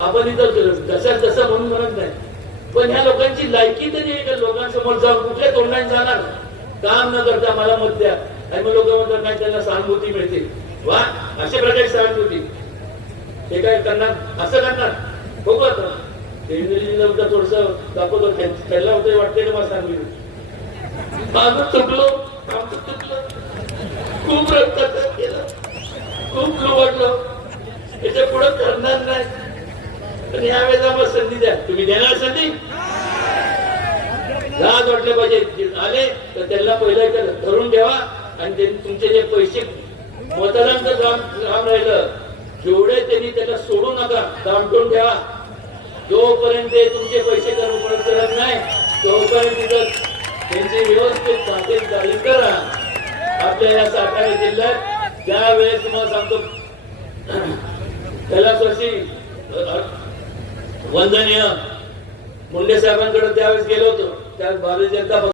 आपण इथं कशा तसं म्हणून म्हणत नाही, पण ह्या लोकांची लायकी तरी आहे का लोकांसमोर जाऊन कुठल्या तोंडाने जाणार, काम न करता मला मत द्या आणि मग लोक म्हणतात नाही त्यांना सहानुभूती मिळते. वा, अशा प्रकारे सहानुभूती हे काय करणार, असं करणार. बघू आता देवेंद्रजीला थोडस दाखवतो त्याला होतं वाटतंय का मला सांगितलं माझं चुकलो, आमचं चुकलं, खूप रक्ताचं केलं, खूप लुबडलो, याच्या पुढे करणार नाही. पण यावेळेस आम्हाला संधी द्या, तुम्ही देणार संधी, लाज वाटले पाहिजे. आले तर त्यांना पहिलं धरून ठेवा आणि तुमचे जे पैसे मतदानाचं काम राहिलं जेवढे त्यांनी त्याला सोडू नका, दामटून ठेवा. जोपर्यंत तुमचे पैसे परत करत नाही तोपर्यंत त्यांची व्यवस्थित खाते चालू करा. आपल्या या सातारा जिल्ह्यात त्यावेळेस तुम्हाला सांगतो त्याला स्वशी वंदनीय मुंडे साहेबांकडे त्यावेळेस गेलो होतो. त्या भारतीय जनता